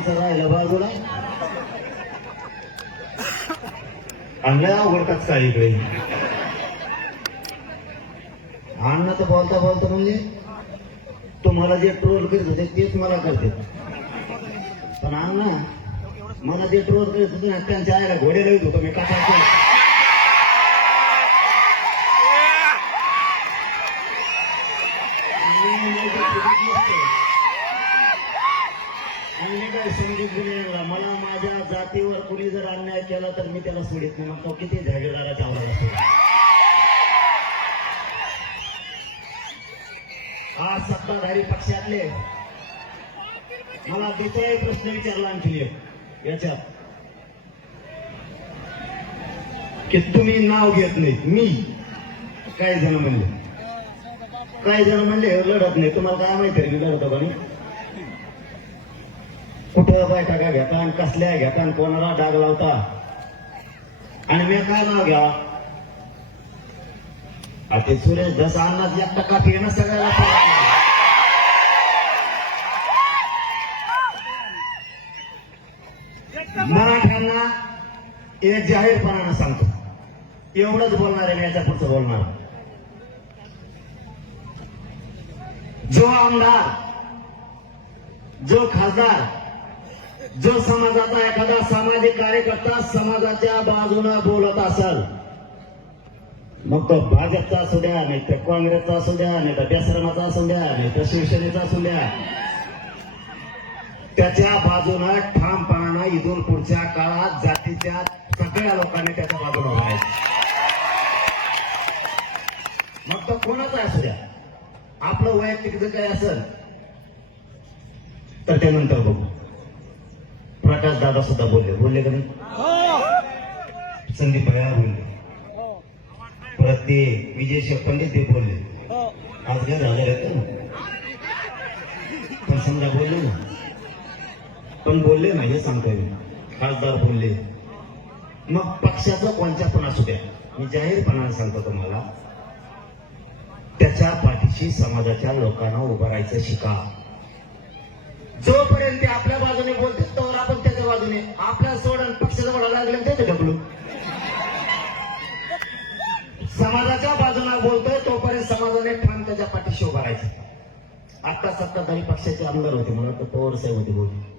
माणसं राहिलं बाजूला आणल्या अवघडतात काय इकडे. अण्णा तर बोलता बोलता म्हणजे तुम्हाला जे ट्रोल करत होते तेच मला करते. पण अण्णा मला जे ट्रोल करत होते ना त्यांच्या आईला घोडे लावत होतो मी कथा. मला माझ्या जातीवर कुणी जर अन्याय केला तर मी त्याला सोडित नाही. मग तो किती जागीरदाराच्या आवडला असतो. आज सत्ताधारी पक्षातले मला दुसरा प्रश्न विचारला आणखी याच्यात की तुम्ही नाव घेत नाहीत. मी काही जण म्हणले लढत नाही. तुम्हाला काय माहिती मी लढतो का नाही. कुठं बैठका घेता आणि कसल्या घेता आणि कोणाला डाग लावता आणि मी काय नाव घ्या. आता सुरेश दस अन्नात 1% काफी आहे ना सगळ्याला. मराठ्यांना एक जाहीरपणानं सांगतो एवढंच बोलणार आहे. याच्या पुढचं बोलणार जो आमदार जो खासदार जो समाजाचा एखादा सामाजिक कार्यकर्ता समाजाच्या बाजूने बोलत असेल मग तो भाजपचा असू द्या नाही तर काँग्रेसचा असू द्या नाही तर बेसरमाचा असू द्या नाही तर शिवसेनेचा असू द्या त्याच्या बाजूने ठामपणानं इथून पुढच्या काळात जातीच्या सगळ्या लोकांनी त्याच्या बाजूने उभारायचं. मग तो कोणाचा असू द्या. आपलं वैयक्तिक जर काही असेल तर ते नंतर बघू. प्रकाश दादा सुद्धा बोलले का नाही. संदीप भैया बोलले. परत ते विजय शेखंडे ते बोलले. आज काय झालं ना पण समजा बोलले ना पण बोलले ना हे सांगतोय मी. खासदार बोलले. मग पक्षाचं कोणत्या पण असू द्या मी जाहीरपणाने सांगतो तुम्हाला त्याच्या पाठीशी समाजाच्या लोकांना उभं राहायचं शिका. जोपर्यंत ते आपल्या बाजूने बोलते तोवर आपण त्याच्या बाजूने. आपल्या सोडून पक्षाचं बोलायला लागलं ते ढकलू. समाजाच्या बाजूने बोलतोय तोपर्यंत समाजाने ठाम त्याच्या पाठीशी उभं राहायचं. आता सत्ताधारी पक्षाचे आमदार होते मला तर पवार साहेब होते बोलले